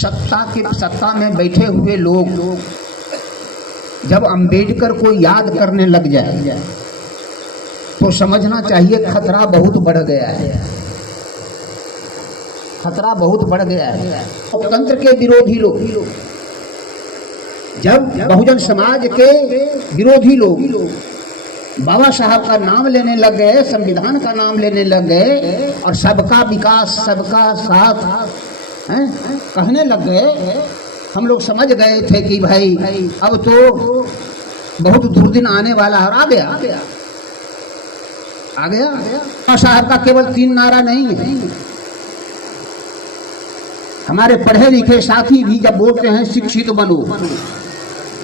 सत्ता में बैठे हुए लोग जब अंबेडकर को याद करने लग जाए तो समझना चाहिए खतरा बहुत बढ़ गया है। खतरा बहुत बढ़ गया है। लोकतंत्र के विरोधी लोग जब बहुजन समाज के विरोधी लोग बाबा साहब का नाम लेने लग गए, संविधान का नाम लेने लग गए और सबका विकास सबका साथ कहने लग गए, हम लोग समझ गए थे कि भाई अब तो बहुत दुर्दिन आने वाला है। आ गया बाबा साहब का केवल 3 नारा नहीं है। हमारे पढ़े लिखे साथी भी जब बोलते हैं शिक्षित बनो,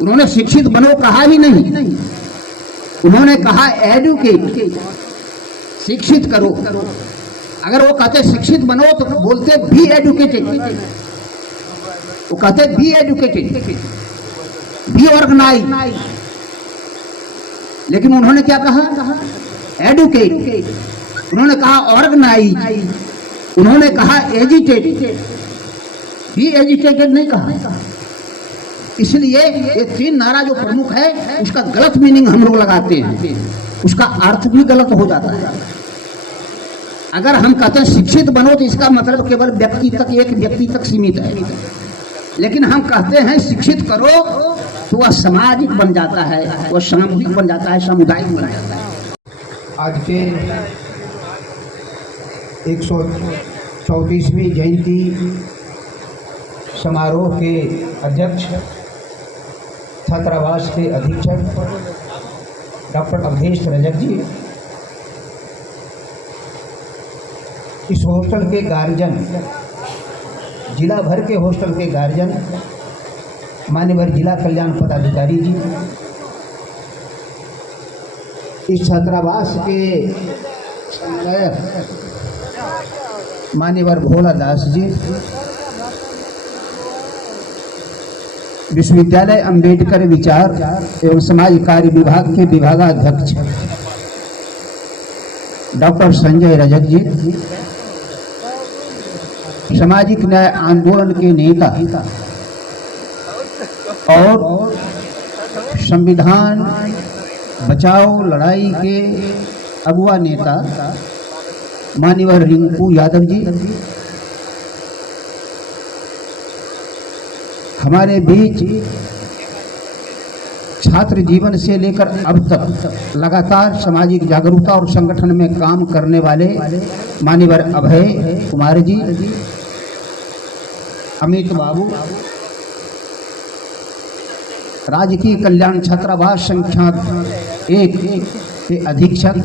उन्होंने शिक्षित बनो कहा ही नहीं, उन्होंने कहा एडुकेट, शिक्षित करो। अगर वो कहते शिक्षित बनो तो बोलते बी एडुकेटेड, वो कहते बी एडुकेटेड, बी ऑर्गेनाइज। लेकिन उन्होंने क्या कहा? एडुकेट। उन्होंने कहा ऑर्गेनाइज, उन्होंने कहा एजिटेट, बी एजिटेटेड नहीं कहा। इसलिए ये 3 नारा जो प्रमुख है उसका गलत मीनिंग हम लोग लगाते हैं, उसका अर्थ भी गलत हो जाता है। अगर हम कहते हैं शिक्षित बनो तो इसका मतलब केवल व्यक्ति तक, एक व्यक्ति तक सीमित है। लेकिन हम कहते हैं शिक्षित करो तो वह सामाजिक बन जाता है, वह सामूहिक बन जाता है, सामुदायिक बन जाता है। आज के 134वीं जयंती समारोह के अध्यक्ष, छात्रावास के अधीक्षक डॉक्टर अवधेश रजक जी, इस हॉस्टल के गार्जियन, जिला भर के हॉस्टल के गार्जियन, मान्यवर जिला कल्याण पदाधिकारी जी, इस छात्रावास के मान्यवर भोला दास जी, विश्वविद्यालय अंबेडकर विचार एवं समाज कार्य विभाग के विभागाध्यक्ष डॉक्टर संजय रजक जी, सामाजिक न्याय आंदोलन के नेता और संविधान बचाओ लड़ाई के अगुवा नेता मान्यवर रिंकू यादव जी, हमारे बीच छात्र जीवन से लेकर अब तक लगातार सामाजिक जागरूकता और संगठन में काम करने वाले मान्यवर अभय कुमार जी, अमित बाबू, राजकीय कल्याण छात्रावास संख्या 1 के अधीक्षक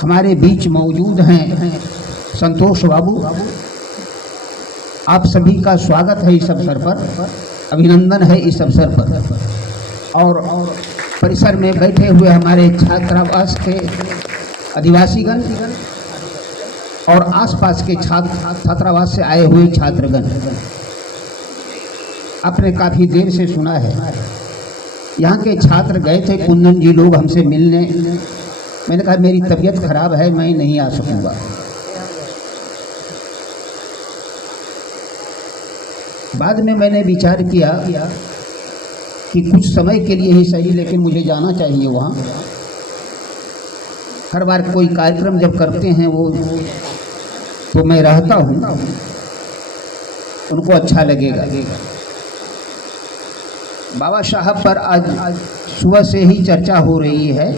हमारे बीच मौजूद हैं, संतोष बाबू, आप सभी का स्वागत है इस अवसर पर, अभिनंदन है इस अवसर पर। और परिसर में बैठे हुए हमारे छात्रावास के अधिवासीगण और आसपास के छात्रावास से आए हुए छात्रगण, आपने काफ़ी देर से सुना है, यहाँ के छात्र गए थे कुंदन जी लोग हमसे मिलने। मैंने कहा मेरी तबीयत खराब है, मैं नहीं आ सकूँगा। बाद में मैंने विचार किया कि कुछ समय के लिए ही सही, लेकिन मुझे जाना चाहिए वहाँ। हर बार कोई कार्यक्रम जब करते हैं वो तो मैं रहता हूँ, उनको अच्छा लगेगा। बाबा साहब पर आज सुबह से ही चर्चा हो रही है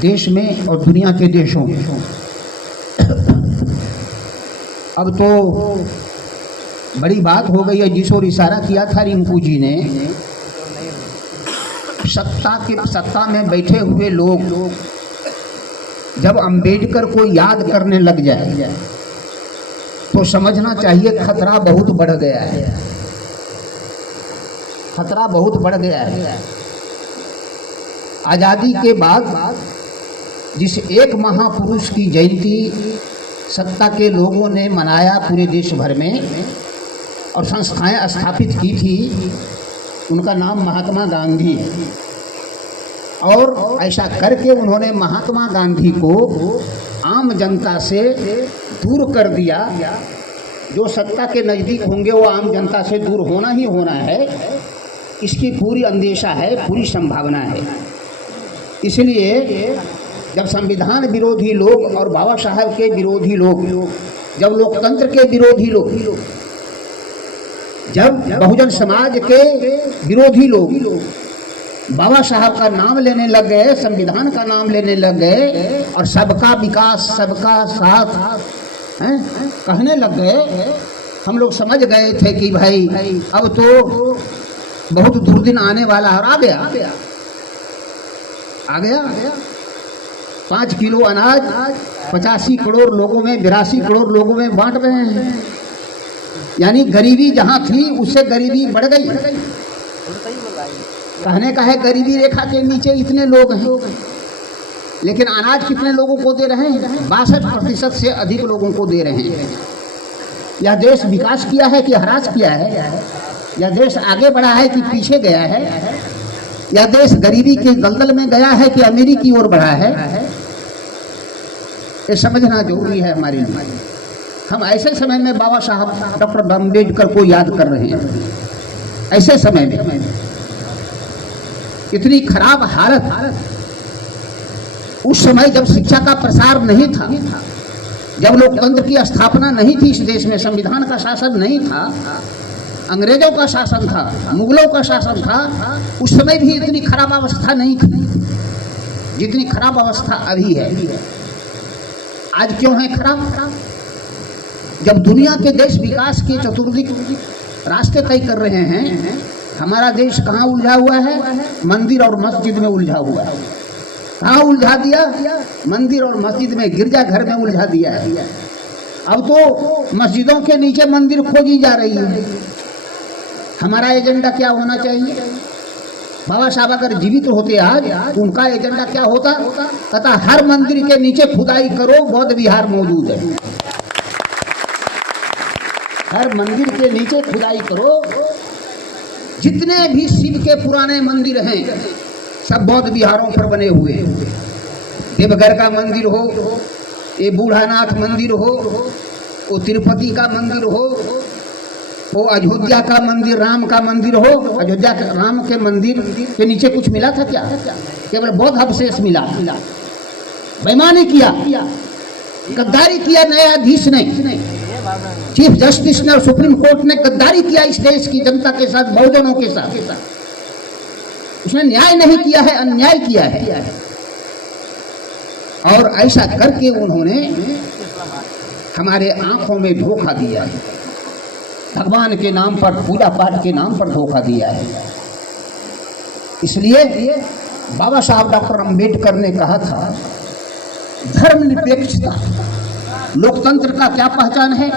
देश में और दुनिया के देशों में। अब तो बड़ी बात हो गई है, जिस ओर इशारा किया था रिंकू जी ने, सत्ता में बैठे हुए लोग जब अंबेडकर को याद करने लग जाए तो समझना चाहिए खतरा बहुत बढ़ गया है। खतरा बहुत बढ़ गया है। आज़ादी के बाद जिस एक महापुरुष की जयंती सत्ता के लोगों ने मनाया पूरे देश भर में और संस्थाएं स्थापित की थी, उनका नाम महात्मा गांधी है। और ऐसा करके उन्होंने महात्मा गांधी को आम जनता से दूर कर दिया, जो सत्ता के नज़दीक होंगे वो आम जनता से दूर होना ही होना है, इसकी पूरी अंदेशा है, पूरी संभावना है। इसलिए जब संविधान विरोधी लोग और बाबा साहब के विरोधी लोग, जब लोकतंत्र के विरोधी लोग, जब बहुजन समाज के विरोधी लोग बाबा साहब का नाम लेने लग गए, संविधान का नाम लेने लग गए और सबका विकास, सबका साथ कहने लग गए, हम लोग समझ गए थे कि भाई अब तो बहुत दुर्दिन आने वाला है। और आ गया 5 किलो अनाज 85 करोड़ लोगों में, 82 करोड़ लोगों में बांट रहे हैं। यानी गरीबी जहाँ थी उससे गरीबी बढ़ गई। कहने का है गरीबी रेखा के नीचे इतने लोग हैं, लेकिन अनाज कितने लोगों को दे रहे हैं? 62% से अधिक लोगों को दे रहे हैं। यह देश विकास किया है कि ह्रास किया है? यह देश आगे बढ़ा है कि पीछे गया है? यह देश गरीबी के दलदल में गया है कि अमीरी की ओर बढ़ा है? ये समझना जरूरी है हमारे लिए। हम ऐसे समय में बाबा साहब डॉक्टर अम्बेडकर को याद कर रहे हैं। ऐसे समय में इतनी खराब हालत, उस समय जब शिक्षा का प्रसार नहीं था, जब लोकतंत्र की स्थापना नहीं थी इस देश में, संविधान का शासन नहीं था, अंग्रेजों का शासन था, मुगलों का शासन था, उस समय भी इतनी खराब अवस्था नहीं थी जितनी खराब अवस्था अभी है। आज क्यों है खराब? जब दुनिया के देश विकास के चतुर्दिक रास्ते तय कर रहे हैं, हमारा देश कहाँ उलझा हुआ है? मंदिर और मस्जिद में उलझा हुआ है। कहाँ उलझा दिया? मंदिर और मस्जिद में, गिरजाघर में उलझा दिया है। अब तो मस्जिदों के नीचे मंदिर खोजी जा रही है। हमारा एजेंडा क्या होना चाहिए? बाबा साहब अगर जीवित होते आज, तो उनका एजेंडा क्या होता? कहता हर मंदिर के नीचे खुदाई करो, बौद्ध विहार मौजूद है। हर मंदिर के नीचे खुदाई करो, जितने भी शिव के पुराने मंदिर हैं सब बौद्ध विहारों पर बने हुए हैं। देवघर का मंदिर हो, ये बूढ़ानाथ मंदिर हो, वो तिरुपति का मंदिर हो, वो अयोध्या का मंदिर, राम का मंदिर हो। अयोध्या राम के मंदिर के नीचे कुछ मिला था क्या? केवल बौद्ध अवशेष मिला। बेईमानी किया, गद्दारी किया न्यायाधीश ने, चीफ जस्टिस ने और सुप्रीम कोर्ट ने गद्दारी किया इस देश की जनता के साथ, बहुजनों के साथ। उसने न्याय नहीं किया है, अन्याय किया है। और ऐसा करके उन्होंने हमारे आंखों में धोखा दिया है, भगवान के नाम पर, पूजा पाठ के नाम पर धोखा दिया है। इसलिए बाबा साहब डॉक्टर अम्बेडकर ने कहा था धर्मनिरपेक्षता। लोकतंत्र का क्या पहचान है?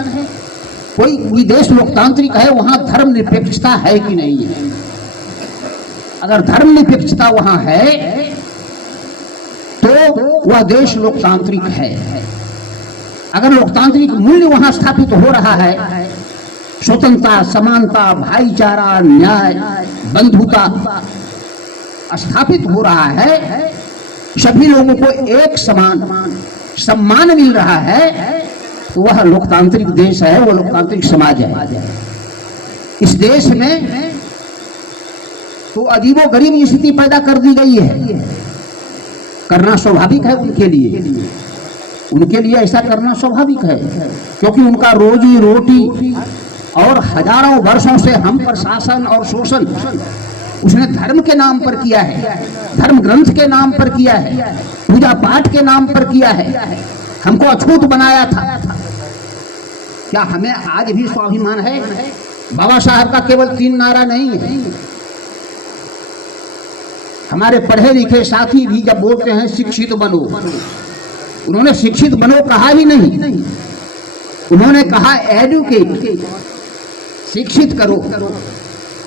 कोई विदेश लोकतांत्रिक है, वहां धर्मनिरपेक्षता है कि नहीं है? अगर धर्मनिरपेक्षता वहां है तो वह देश लोकतांत्रिक है। अगर लोकतांत्रिक मूल्य वहां स्थापित हो रहा है, स्वतंत्रता, समानता, भाईचारा, न्याय, बंधुता स्थापित हो रहा है, सभी लोगों को एक समान सम्मान मिल रहा है, तो वह लोकतांत्रिक देश है, वो लोकतांत्रिक समाज है। इस देश में तो अजीबो गरीब स्थिति पैदा कर दी गई है। करना स्वाभाविक है उनके लिए ऐसा करना स्वाभाविक है, क्योंकि उनका रोजी रोटी और हजारों वर्षों से हम पर शासन और शोषण उसने धर्म के नाम पर किया है, धर्म ग्रंथ के नाम पर किया है, पूजा पाठ के नाम पर किया है, हमको अछूत बनाया था। क्या हमें आज भी स्वाभिमान है? बाबा साहब का केवल 3 नारा नहीं है। हमारे पढ़े लिखे साथी भी जब बोलते हैं शिक्षित बनो, उन्होंने शिक्षित बनो कहा ही नहीं, उन्होंने कहा एडुकेट, शिक्षित करो।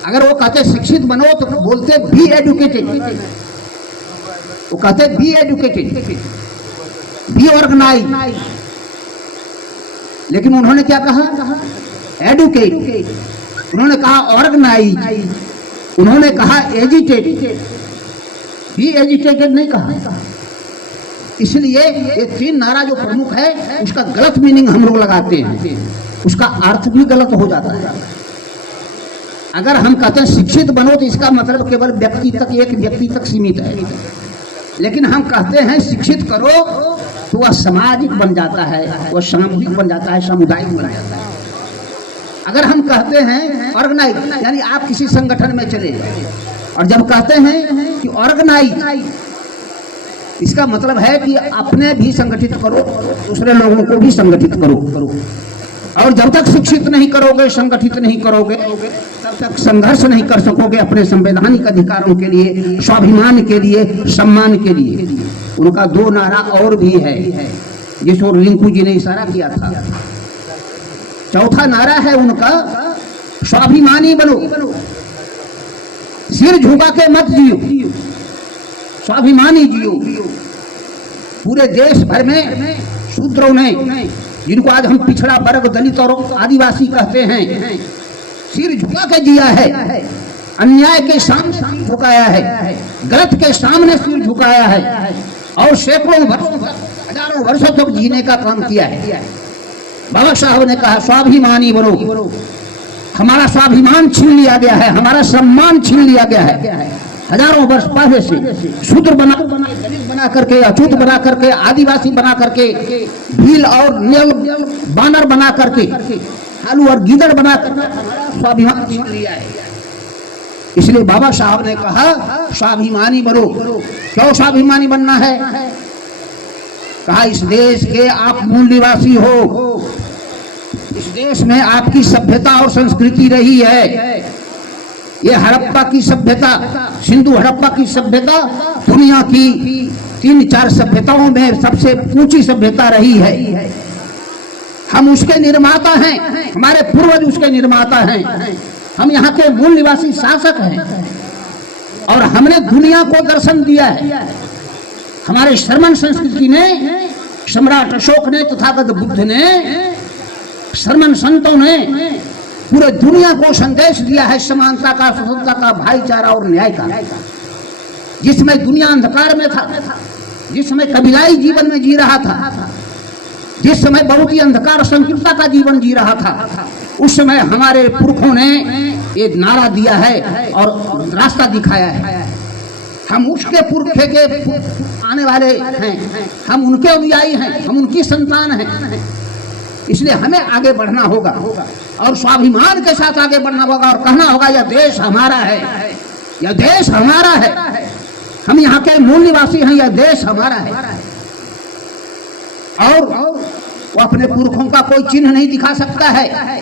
अगर वो कहते शिक्षित बनो तो बोलते बी एडुकेटेड, वो कहते बी एडुकेटेड, बी ऑर्गेनाइज। लेकिन उन्होंने क्या कहा? एडुकेट। उन्होंने कहा ऑर्गेनाइज, उन्होंने कहा एजिटेट, बी एजिटेटेड नहीं कहा। इसलिए ये 3 नारा जो प्रमुख है उसका गलत मीनिंग हम लोग लगाते हैं। उसका अर्थ भी गलत हो जाता है। अगर हम कहते हैं शिक्षित बनो तो इसका मतलब केवल व्यक्ति तक, एक व्यक्ति तक सीमित है। लेकिन हम कहते हैं शिक्षित करो तो वह सामाजिक बन जाता है, वह सामूहिक बन जाता है, सामुदायिक बन जाता है। अगर हम कहते हैं ऑर्गेनाइज, यानी आप किसी संगठन में चले और जब कहते हैं कि ऑर्गेनाइज, इसका मतलब है कि अपने भी संगठित करो, दूसरे लोगों को भी संगठित करो। और जब तक शिक्षित नहीं करोगे, संगठित नहीं करोगे, तब तक संघर्ष नहीं कर सकोगे अपने संवैधानिक अधिकारों के लिए, स्वाभिमान के लिए, सम्मान के लिए। उनका दो नारा और भी है जिस ओर रिंकू जी ने इशारा किया था। चौथा नारा है उनका, स्वाभिमानी बनो, सिर झुका के मत जियो, स्वाभिमानी जियो। पूरे देश भर में शूद्रों ने, जिनको आज हम पिछड़ा वर्ग, दलित और आदिवासी कहते हैं, सिर झुका के जिया है, अन्याय के सामने सिर झुकाया है, गलत के सामने सिर झुकाया है और सैकड़ों वर्षों, हजारों वर्षों तक जीने का काम किया है। बाबा साहब ने कहा स्वाभिमानी बनो। हमारा स्वाभिमान छीन लिया गया है, हमारा सम्मान छीन लिया गया है। हजारों वर्ष पहले से शूद्र बना करके, अछूत बना करके, आदिवासी बना करके, भील और नील बानर बना करके, आलू और गीदड़ बना करके स्वाभिमान छीन लिया है। इसलिए बाबा साहब ने कहा स्वाभिमानी बनो। क्यों स्वाभिमानी बनना है? कहा इस देश के आप मूल निवासी हो, इस देश में आपकी सभ्यता और संस्कृति रही है। ये हड़प्पा की सभ्यता, सिंधु हड़प्पा की सभ्यता दुनिया की 3-4 सभ्यताओं में सबसे ऊंची सभ्यता रही है। हम उसके निर्माता हैं, हमारे पूर्वज उसके निर्माता हैं। हम यहाँ के मूल निवासी शासक हैं और हमने दुनिया को दर्शन दिया है। हमारे शर्मन संस्कृति ने, सम्राट अशोक ने, तथागत बुद्ध ने, शर्मन संतों ने पूरे दुनिया को संदेश दिया है समानता का, स्वतंत्रता का, भाईचारा और न्याय का। जिसमें दुनिया अंधकार में था, जिस समय कबीलाई जीवन में जी रहा था, जिस समय बहुत ही अंधकार संकीर्णता का जीवन जी रहा था, उस समय हमारे पुरखों ने एक नारा दिया है और रास्ता दिखाया है। हम उसके पुरखे के आने वाले हैं, हम उनके अनुयायी हैं, हम उनकी संतान हैं। इसलिए हमें आगे बढ़ना होगा और स्वाभिमान के साथ आगे बढ़ना होगा और कहना होगा यह देश हमारा है, यह देश हमारा है, हम यहाँ के मूल निवासी हैं, यह देश हमारा है। और वो अपने पुरखों का कोई चिन्ह नहीं दिखा सकता है,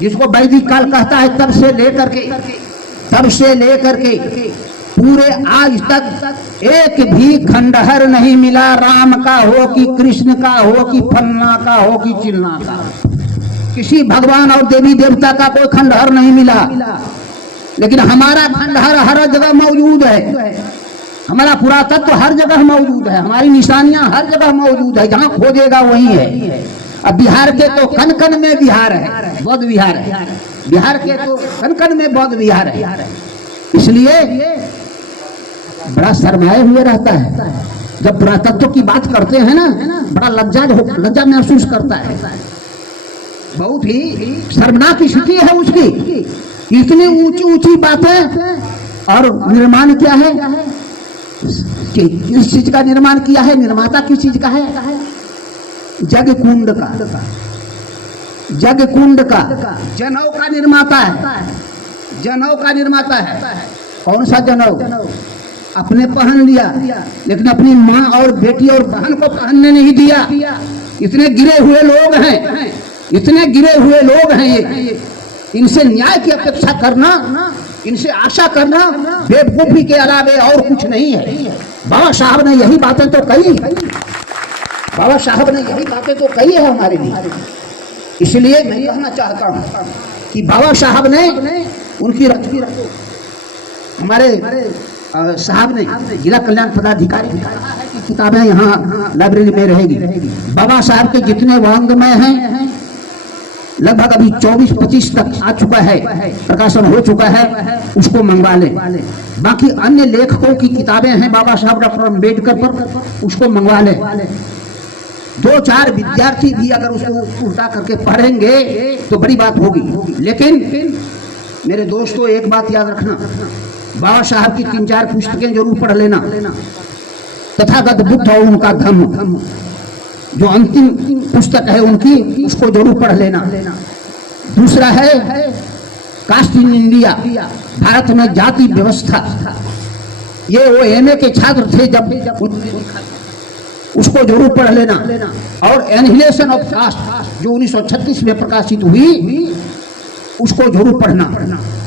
जिसको वैदिक काल कहता है, तब से लेकर के पूरे आज तक एक भी खंडहर नहीं मिला, राम का हो कि कृष्ण का हो कि फलना का हो कि चिल्ला का। किसी भगवान और देवी देवता का कोई खंडहर नहीं मिला, लेकिन हमारा खंडहर हर जगह मौजूद है, हमारा पुरातत्व हर जगह मौजूद है, हमारी निशानियां हर जगह मौजूद है। जहां खोजेगा वही है। अब बिहार के तो कन कन में बिहार है, बौद्ध विहार है। बिहार के तो कन कन में बौद्ध विहार है। इसलिए बड़ा शर्माए हुए रहता है जब पुरातत्व की बात करते हैं ना, बड़ा लज्जा महसूस करता है। बहुत ही शर्मनाक स्थिति है उसकी। इतनी ऊंची ऊंची बातें और निर्माण क्या है, किस चीज का निर्माण किया है, निर्माता किस चीज का है? जग कुंड का, जनेऊ का निर्माता है, जनेऊ का निर्माता है। कौन सा जनेऊ? अपने पहन लिया, लेकिन अपनी माँ और बेटी और बहन को पहनने नहीं दिया। इतने गिरे हुए लोग हैं, इतने गिरे हुए लोग हैं ये। इनसे न्याय की अपेक्षा करना, इनसे आशा करना बेवकूफी के अलावे और कुछ नहीं है। बाबा साहब ने यही बातें तो कही, बाबा साहब ने यही बातें तो कही है हमारे लिए। इसलिए मैं कहना चाहता हूँ कि बाबा साहब ने उनकी हमारे साहब ने जिला कल्याण पदाधिकारी की किताबें यहाँ लाइब्रेरी में रहेगी। बाबा साहब के जितने वांग्मय हैं लगभग अभी 24-25 तक आ चुका है, प्रकाशन हो चुका है, उसको मंगवा ले। बाकी अन्य लेखकों की किताबें हैं बाबा साहब डॉक्टर अम्बेडकर पर, उसको मंगवा ले। दो चार विद्यार्थी भी अगर उसको उल्टा करके पढ़ेंगे तो बड़ी बात होगी। लेकिन मेरे दोस्तों एक बात याद रखना, बाबा साहब की 3-4 पुस्तकें जरूर पढ़ लेना। तथागत बुद्ध और उनका धम्म, जो अंतिम पुस्तक है उनकी, उसको जरूर पढ़ लेना। दूसरा है कास्ट इन इंडिया, भारत में जाति व्यवस्था। ये वो एमए के छात्र थे जब उसको जरूर पढ़ लेना। और एनहिलेशन ऑफ कास्ट जो 1936 में प्रकाशित हुई, उसको जरूर पढ़ना।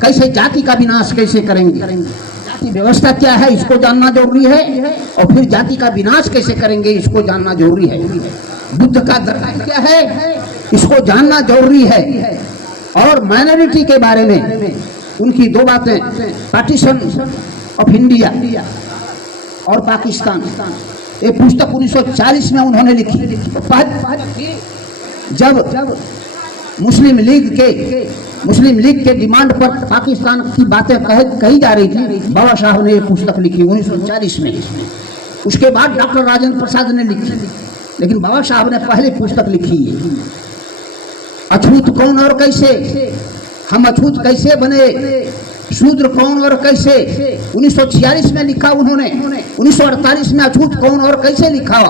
कैसे जाति का विनाश कैसे करेंगे, जाति व्यवस्था क्या है इसको जानना जरूरी है, और फिर जाति का विनाश कैसे करेंगे इसको जानना जरूरी है। बुद्ध का दर्शन क्या है इसको जानना जरूरी है। और माइनॉरिटी के बारे में उनकी 2 बातें, पार्टीशन ऑफ इंडिया और पाकिस्तान, ये पुस्तक 1940 में उन्होंने लिखी। जब मुस्लिम लीग के डिमांड पर पाकिस्तान की बातें कही जा रही थी, बाबा साहब ने ये पुस्तक लिखी 1940 में। उसके बाद डॉक्टर राजेंद्र प्रसाद ने लिखी, लेकिन बाबा साहब ने पहले पुस्तक लिखी है। अछूत कौन और कैसे, हम अछूत कैसे बने, शूद्र कौन और कैसे, 1946 में लिखा उन्होंने। 1948 में अछूत कौन और कैसे लिखा।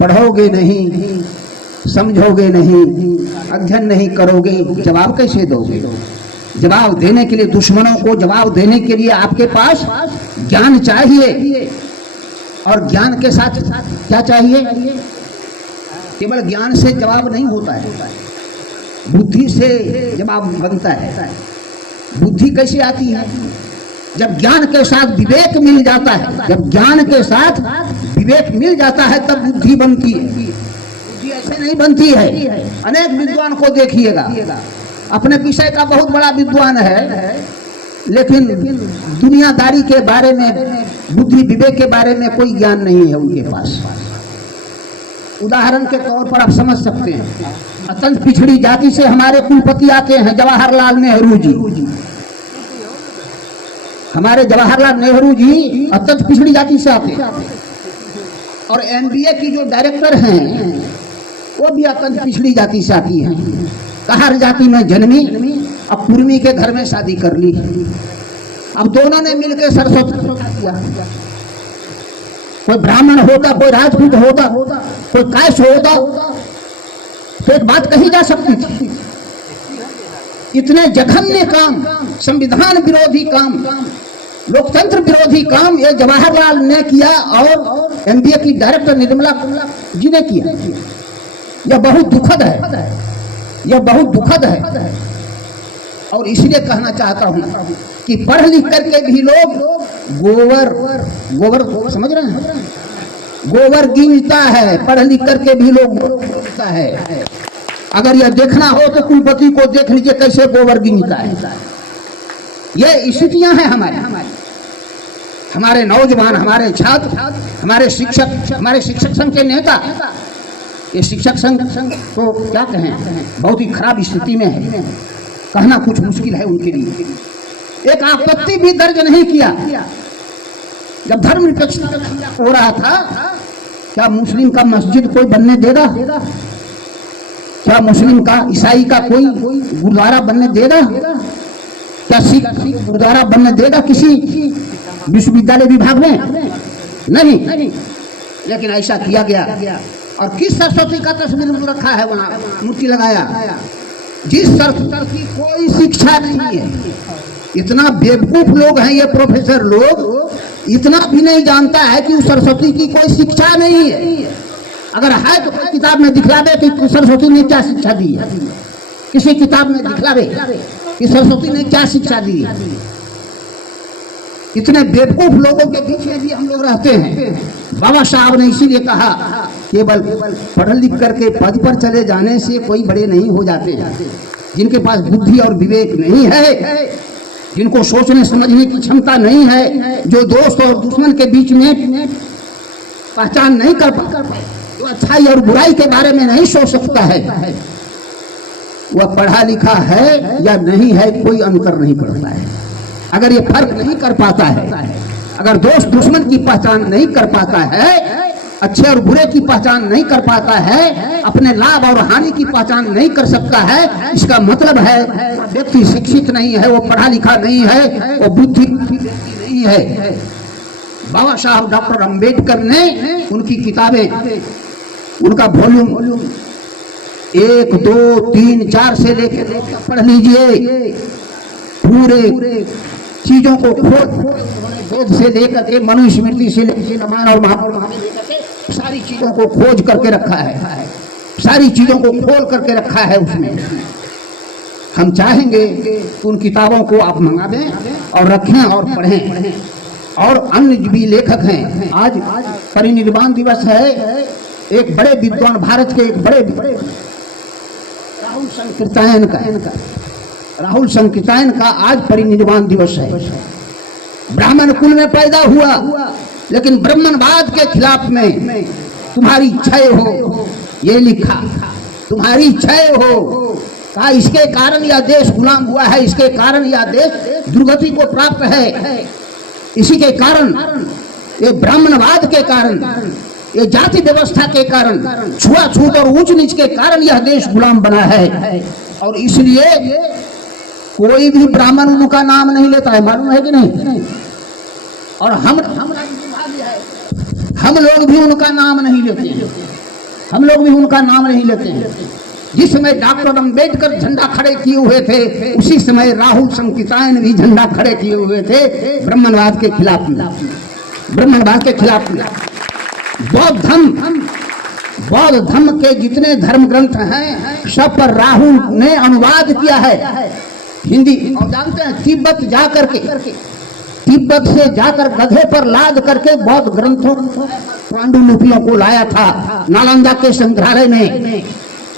पढ़ोगे नहीं, समझोगे नहीं, अध्ययन नहीं करोगे, जवाब कैसे दोगे। जवाब देने के लिए, दुश्मनों को जवाब देने के लिए आपके पास ज्ञान चाहिए। और ज्ञान के साथ क्या चाहिए, केवल ज्ञान से जवाब नहीं होता है, बुद्धि से जवाब बनता है। बुद्धि कैसे आती है, जब ज्ञान के साथ विवेक मिल जाता है। जब ज्ञान के साथ विवेक मिल जाता है तब बुद्धि बनती है, बुद्धि ऐसे नहीं बनती है। अनेक विद्वान को देखिएगा, अपने विषय का बहुत बड़ा विद्वान है, लेकिन दुनियादारी के बारे में, बुद्धि विवेक के बारे में कोई ज्ञान नहीं है उनके पास। उदाहरण के तौर पर आप समझ सकते हैं, अत्यंत पिछड़ी जाति से हमारे कुलपति आते हैं जवाहरलाल नेहरू जी। हमारे जवाहरलाल नेहरू जी अत्यंत पिछड़ी जाति से आते हैं। और एमबीए की जो डायरेक्टर हैं वो भी अत्यंत पिछड़ी जाति से आती हैं। कहर जाति में जन्मी, अब कुर्मी के घर में शादी कर ली। अब दोनों ने मिलकर सरस्वती किया। कोई ब्राह्मण होता, कोई राजपूत होता, कोई कैश होता, तो एक बात कही जा सकती थी। इतने जघन्य काम, संविधान विरोधी काम, लोकतंत्र विरोधी काम ये जवाहरलाल ने किया और एमबीए की डायरेक्टर निर्मला जी ने किया। यह बहुत दुखद है, यह बहुत दुखद है। और इसलिए कहना चाहता हूं कि पढ़ लिख करके भी लोग गोबर समझ रहे हैं, गोबर गिनता है, पढ़ लिख करके भी लोग गिनता है। अगर यह देखना हो तो कुलपति को देख लीजिए कैसे गोबर गिनता है। ये स्थितियां हैं हमारे नौजवान, हमारे छात्र, हमारे शिक्षक संघ के नेता। ये शिक्षक संघ तो क्या कहें, बहुत ही खराब स्थिति में है, कहना कुछ मुश्किल है उनके लिए। एक आपत्ति भी दर्ज नहीं किया जब धर्मनिरपेक्षता हो रहा था। क्या मुस्लिम का मस्जिद कोई बनने देगा, क्या मुस्लिम का, ईसाई का कोई गुरुद्वारा बनने देगा, क्या सिख गुरुद्वारा बनने देगा किसी विश्वविद्यालय विभाग में? नहीं। लेकिन ऐसा किया गया। और किस सरस्वती का तस्वीर रखा है वहां, मूर्ति लगाया, जिस सरस्वती की कोई शिक्षा नहीं है। इतना बेवकूफ लोग हैं ये प्रोफेसर लोग, इतना भी नहीं जानता है कि उस सरस्वती की कोई शिक्षा नहीं है। अगर है तो किताब में दिखलावे कि सरस्वती ने क्या शिक्षा दी है, किसी किताब में दिखलावे कि सरस्वती ने क्या शिक्षा दी है। इतने बेवकूफ लोगों के बीच में भी हम लोग रहते हैं। बाबा साहब ने इसीलिए कहा, केवल पढ़ लिख करके पद पर चले जाने से कोई बड़े नहीं हो जाते। जिनके पास बुद्धि और विवेक नहीं है, जिनको सोचने समझने की क्षमता नहीं है, जो दोस्त और दुश्मन के बीच में पहचान नहीं कर पाता, जो अच्छाई और बुराई के बारे में नहीं सोच सकता है, वह पढ़ा लिखा है या नहीं है कोई अंतर नहीं पड़ता है। अगर ये फर्क नहीं कर पाता है, अगर दोस्त दुश्मन की पहचान नहीं कर पाता है, अच्छे और बुरे की पहचान नहीं कर पाता है, अपने लाभ और हानि की पहचान नहीं कर सकता है, इसका मतलब है व्यक्ति शिक्षित नहीं है, वो पढ़ा लिखा नहीं है, वो बुद्धि नहीं है। बाबा साहब डॉक्टर अंबेडकर ने उनकी किताबें, उनका वॉल्यूम 1, 2, 3, 4 से लेकर पढ़ लीजिए, पूरे चीजों को वेद से लेकर के मनुस्मृति से लेकर रामायण और महाभारत सारी चीजों को खोज करके रखा है, सारी चीजों को खोल करके रखा है उसमें। हम चाहेंगे कि उन किताबों को आप मंगा दें और रखें और पढ़ें। और अन्य भी लेखक हैं। आज परिनिर्वाण दिवस है, एक बड़े विद्वान, भारत के एक बड़े राहुल संकीर्तन का आज परिनिर्वाण दिवस है। ब्राह्मण कुल में पैदा हुआ, लेकिन ब्राह्मणवाद के खिलाफ में तुम्हारी क्षय हो, ये लिखा, तुम्हारी क्षय हो। कहा इसके कारण यह देश गुलाम हुआ है, इसके कारण यह देश दुर्गति को प्राप्त है, इसी के कारण, ये ब्राह्मणवाद के कारण, ये जाति व्यवस्था के कारण, छुआछूत और ऊंच नीच के कारण यह देश गुलाम बना है। और इसलिए कोई भी ब्राह्मण उनका नाम नहीं लेता है, मालूम है कि नहीं? और हम लोग भी उनका नाम नहीं लेते हैं, हम लोग भी उनका नाम नहीं लेते हैं। जिस समय डॉक्टर अंबेडकर झंडा खड़े किए हुए थे, उसी समय राहुल संकीर्तन भी झंडा खड़े किए हुए थे ब्राह्मणवाद के खिलाफ में, ब्राह्मणवाद के खिलाफ में। बौद्ध धर्म के जितने धर्म ग्रंथ हैं, सब पर राहुल ने अनुवाद किया है हिंदी। और जानते हैं, तिब्बत जाकर के, तिब्बत से जाकर गधे पर लाद करके बौद्ध ग्रंथों, पांडुलिपियों को लाया था नालंदा के संग्रहालय में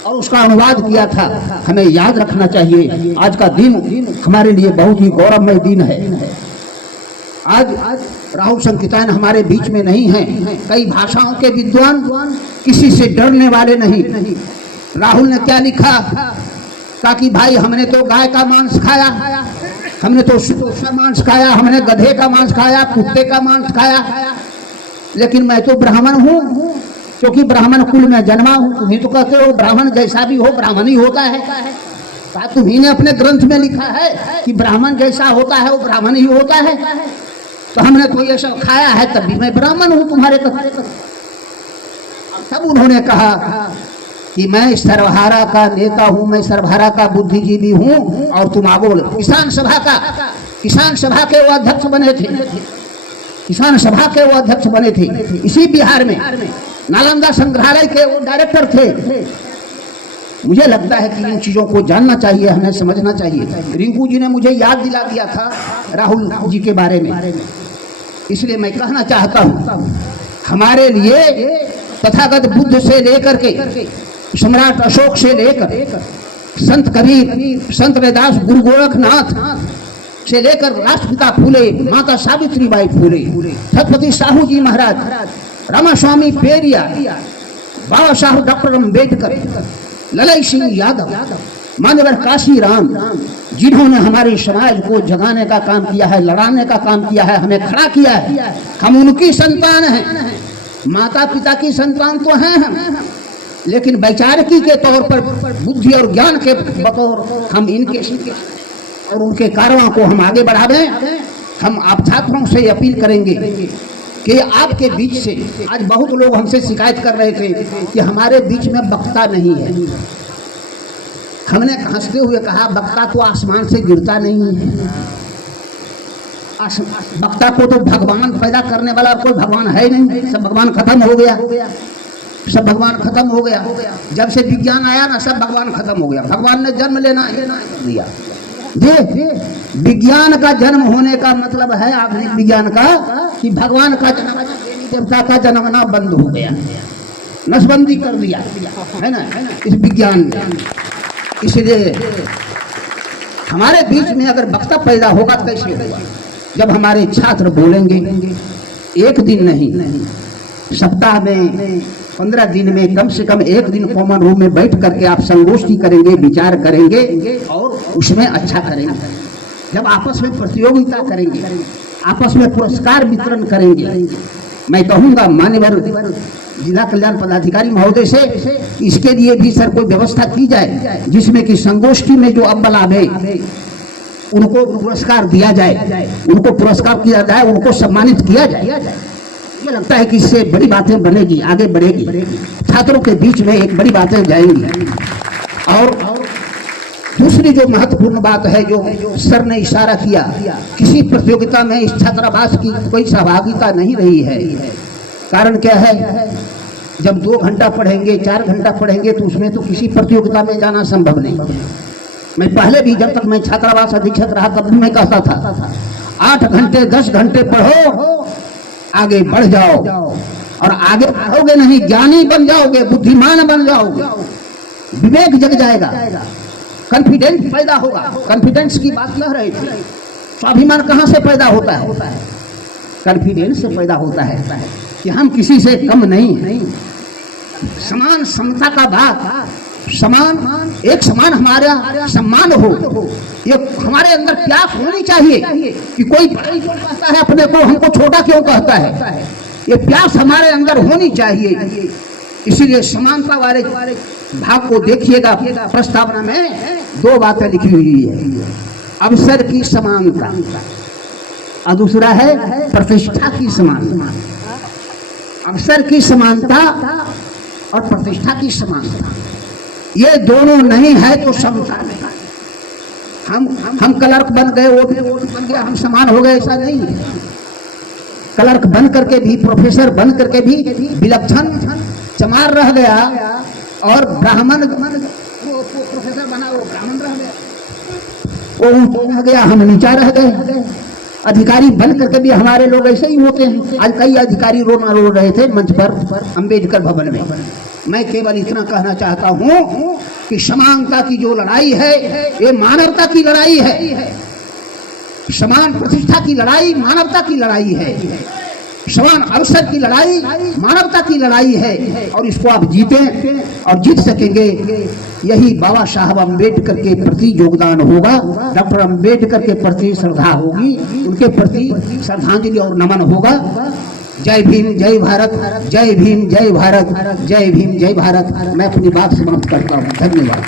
और उसका अनुवाद किया था। हमें याद रखना चाहिए, आज का दिन हमारे लिए बहुत ही गौरवमय दिन है। आज राहुल संकीर्तन हमारे बीच में नहीं है। कई भाषाओं के विद्वान किसी से डरने वाले नहीं। राहुल ने क्या लिखा? कहा कि भाई हमने तो गाय का मांस खाया, हमने तो सूअर का मांस खाया, हमने गधे का मांस खाया, कुत्ते का मांस खाया, लेकिन मैं तो ब्राह्मण हूँ, क्योंकि ब्राह्मण कुल में जन्मा हूँ। तुम्ही तो कहते हो ब्राह्मण जैसा भी हो ब्राह्मण ही होता है। कहा तुम्ही ने अपने ग्रंथ में लिखा है कि ब्राह्मण जैसा होता है वो ब्राह्मण ही होता है, तो हमने तो ये सब खाया है, तभी मैं ब्राह्मण हूँ तुम्हारे कथन। तब उन्होंने कहा कि मैं सर्वहारा का नेता हूँ, मैं सर्वहारा का बुद्धिजीवी हूँ, और तुम आगोल। किसान सभा के वो अध्यक्ष बने थे, किसान सभा के वो अध्यक्ष बने थे इसी बिहार में। नालंदा संग्रहालय के वो डायरेक्टर थे। मुझे लगता है कि इन चीजों को जानना चाहिए, हमें समझना चाहिए। रिंकू जी ने मुझे याद दिला दिया था राहुल जी के बारे में, इसलिए मैं कहना चाहता हूँ, हमारे लिए तथागत बुद्ध से लेकर के सम्राट अशोक से लेकर संत कबीर, संत रैदास, गुरु गोरखनाथ से लेकर राष्ट्रपिता फूले, माता सावित्रीबाई फूले, छत्रपति साहू जी महाराज, रामास्वामी पेरिया, बाबा साहब डॉक्टर अंबेडकर, ललाई सिंह यादव, मान्यवर काशी राम, जिन्होंने हमारे समाज को जगाने का काम किया है, लड़ाने का काम किया है, हमें खड़ा किया है। हम उनकी संतान हैं, माता पिता की संतान तो हैं हम, लेकिन वैचारिकी के तौर पर, बुद्धि और ज्ञान के बतौर हम इनके और उनके कारवां को हम आगे बढ़ावें। हम आप छात्रों से अपील करेंगे कि आपके बीच से, आज बहुत लोग हमसे शिकायत कर रहे थे कि हमारे बीच में वक्ता नहीं है। हमने हंसते हुए कहा, वक्ता तो आसमान से गिरता नहीं है, वक्ता को तो भगवान पैदा करने वाला, कोई भगवान है नहीं, सब भगवान खत्म हो गया, सब भगवान खत्म हो गया। जब से विज्ञान आया ना, सब भगवान खत्म हो गया। भगवान ने जन्म लेना दिया। विज्ञान का जन्म होने का मतलब है, आधुनिक विज्ञान का, कि भगवान का जन्म, देवता का जन्मना बंद हो गया, नसबंदी कर दिया है ना इस विज्ञान ने। इसलिए हमारे बीच में अगर वक्ता पैदा होगा कैसे होगा? जब हमारे छात्र बोलेंगे, एक दिन नहीं, सप्ताह में, 15 दिन में, कम से कम एक दिन कॉमन रूम में बैठ करके आप संगोष्ठी करेंगे, विचार करेंगे और उसमें अच्छा करेंगे। जब आपस में प्रतियोगिता करेंगे, आपस में पुरस्कार वितरण करेंगे, मैं कहूँगा मान्यवर जिला कल्याण पदाधिकारी महोदय से इसके लिए भी सर कोई व्यवस्था की जाए, जिसमें कि संगोष्ठी में जो अव्वल आवे उनको पुरस्कार दिया जाए, उनको पुरस्कार किया जाए, उनको सम्मानित किया जाए। मुझे लगता है कि इससे बड़ी बातें बनेगी, आगे बढ़ेगी, छात्रों के बीच में एक बड़ी बातें जाएंगी। और दूसरी जो महत्वपूर्ण बात है, जो सर ने इशारा किया, किसी प्रतियोगिता में इस छात्रावास की कोई सहभागिता नहीं रही है। कारण क्या है, जब 2 घंटा पढ़ेंगे, 4 घंटा पढ़ेंगे तो उसमें तो किसी प्रतियोगिता में जाना संभव नहीं। मैं पहले भी जब तक मैं छात्रावास अधीक्षक रहा तब भी मैं कहता था 8 घंटे 10 घंटे पढ़ो, आगे बढ़ जाओ, और आगे बढ़ोगे नहीं ज्ञानी बन जाओगे, बुद्धिमान बन जाओगे, विवेक जग जाएगा, कॉन्फिडेंस पैदा होगा। कॉन्फिडेंस की बात कह रहे थे, स्वाभिमान कहाँ से पैदा होता है? कॉन्फिडेंस से पैदा होता है कि हम किसी से कम नहीं हैं। समान समता का बात, समान एक समान हमारा सम्मान हो, ये हमारे अंदर प्यास होनी चाहिए कि कोई बड़ा क्यों कहता है अपने को, हमको छोटा क्यों कहता है, ये प्यास हमारे अंदर होनी चाहिए। इसीलिए समानता वाले भाग को देखिएगा, प्रस्तावना में 2 बातें लिखी हुई है, अवसर की समानता और दूसरा है प्रतिष्ठा की समानता। अवसर की समानता और प्रतिष्ठा की समानता, ये दोनों नहीं है तो समता नहीं। हम क्लर्क बन गए, वो भी बन गया, हम समान हो गए, ऐसा नहीं है। क्लर्क बन करके भी, प्रोफेसर बन करके भी विलक्षण चमार रह गया, और ब्राह्मण वो प्रोफेसर बना, वो ब्राह्मण रह गया, वो ऊंचा रह गया, हम नीचा रह गए। अधिकारी बन करके भी हमारे लोग ऐसे ही होते हैं। आज कई अधिकारी रो रहे थे मंच पर अंबेडकर भवन में। मैं केवल इतना कहना चाहता हूं कि समानता की जो लड़ाई है, ये मानवता की लड़ाई है। समान प्रतिष्ठा की लड़ाई मानवता की लड़ाई है, समान अवसर की लड़ाई मानवता की लड़ाई है, और इसको आप जीतें और जीत सकेंगे, यही बाबा साहब अम्बेडकर के प्रति योगदान होगा। डॉक्टर अम्बेडकर के प्रति श्रद्धा होगी, उनके प्रति श्रद्धांजलि और नमन होगा। जय भीम, जय भारत, जय भीम, जय भारत, जय भीम, जय भारत। मैं अपनी बात समाप्त करता हूँ। धन्यवाद।